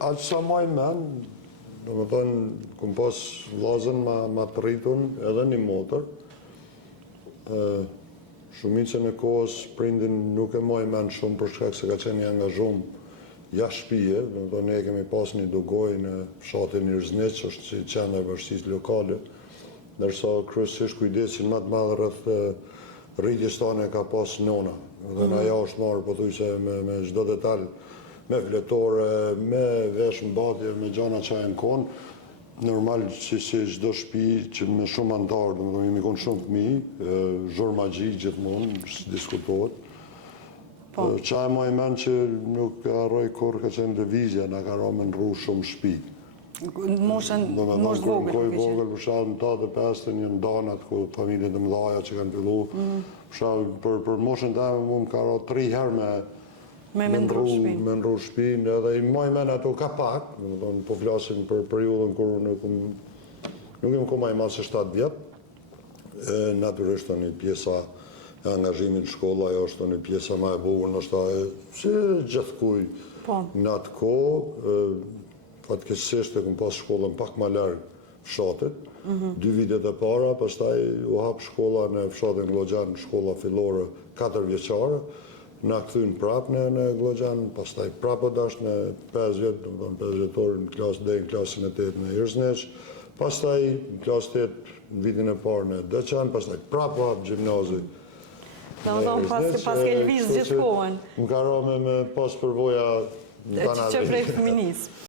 aq sa maj men, do më thënë, këm pas vllazën ma të rritun edhe një motër, shumicën e kohës prindin nuk e maj men shumë për shkak se ka qenë i angazhum jashtë shtëpie, do më thënë, ne kemi pas një dugoj në fshatin Irznic, është si qenë e vështisë lokale, ndërsa kryesisht kujdesin më të madh rreth rritjes tane ka pas nona. Dhe ajo është marrë pothuajse me çdo detaj, me fletore, me vesh mbatje, me gjana që janë kon. Normal si çdo shtëpi që me shumë antar, domethënë jemi kon shumë fëmijë, zhurmagji gjithmonë, diskutohet. Qa e maj men që nuk harroj kur ka qenë lëvizja, na ka rënë në rrugë shumë shtëpi. Moshën moshë vogël. Koj vogël, për shkak në 85 një ndanat ku familje të mëdhaja që kanë fillu. Për moshën time mu më ka rënë 3 herë me ndru shtëpinë, edhe i maj men ato ka pak, po flasim për periudhën kur nuk jem ku maj mas se 7 vjetë, natyrisht një pjesa e angazhimit në shkolla, ajo është një pjesa ma e bukur, nështë si gjithkuj në atë kohë, fatkeqësisht e këm pas shkollën pak ma larg fshatit, 2 vitet e para, pastaj u hap shkolla në fshatin Glogjan, shkolla fillore 4 vjeçare, na kthyn prap në Glogjan, pastaj prap dash në 5 vjet, domethënë 5 vjetor në klasë deri në klasën e 8 në Irznic, pastaj në klasë 8 në vitin e parë në Deçan, pastaj prap u hap gjimnazi. Domethënë pas ke lëviz gjithkohën. Më ka rënë me pas përvoja që prej fëminisë.